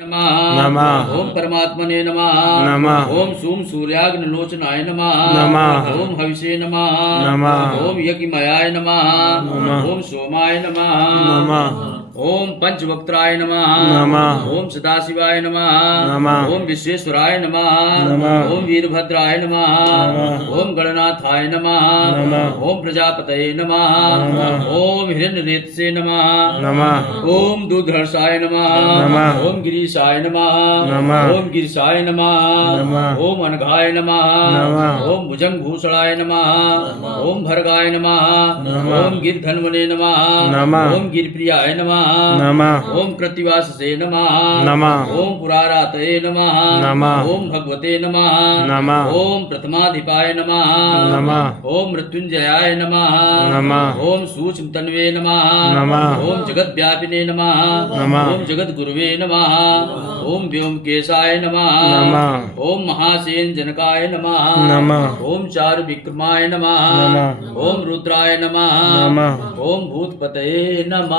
नमः। ओम परमात्मने नमः। नमः। ओम सूम सूर्याग्निलोचनाय नमः। नमः। ओम हविषे नमः। नमः। ओम यज्ञमयाय नमः। नमः। ओम सोमाय नमः। नमः। ओम पंचवक्त्राय नमः। नमः। ओम सदाशिवाय नमः। नमः। ओम विश्वेश्वराय नमः। नमः। ओम वीरभद्राय नमः। नमः। ओम गणनाथाय नमः। नमः। ओम प्रजापतये नमः। नमः। ओम हिरण्यरेतसे नमः। नमः। ओम दूधर्षाय नमः। नमः। ओम गिरीशाय नमः। नमः। ओम गिरिशाय नमः। नमः। ओम अनघाय नमः। नमः। ओम भुजंगभूषणाय नमः। ओम भर्गाय नमः। नमः। ओम गिरधन्वने नमः। नमः। ओम गिरिप्रियाय नमः। नमः। ओम कृत्तिवाससे नमः। नमः। ओम पुरारातये नमः। नमः। ओम भगवते नमः। नमः। ओम प्रथमाधिपाय नमः। नमः। ओम मृत्युंजयाय नमः। नमः। ओम सूक्ष्मतन्वे नमः। नमः। ओम जगद्व्यापिने नमः। नमः। ओम जगद्गुरुवे नमः। ओम व्योमकेशाय नमः। नमः। ओम महासेन जनकाय नमः। नमः। ओम चारु विक्रमाय नमः। नमः। ओम रुद्राय नमः। नमः। ओम भूतपतये नमः।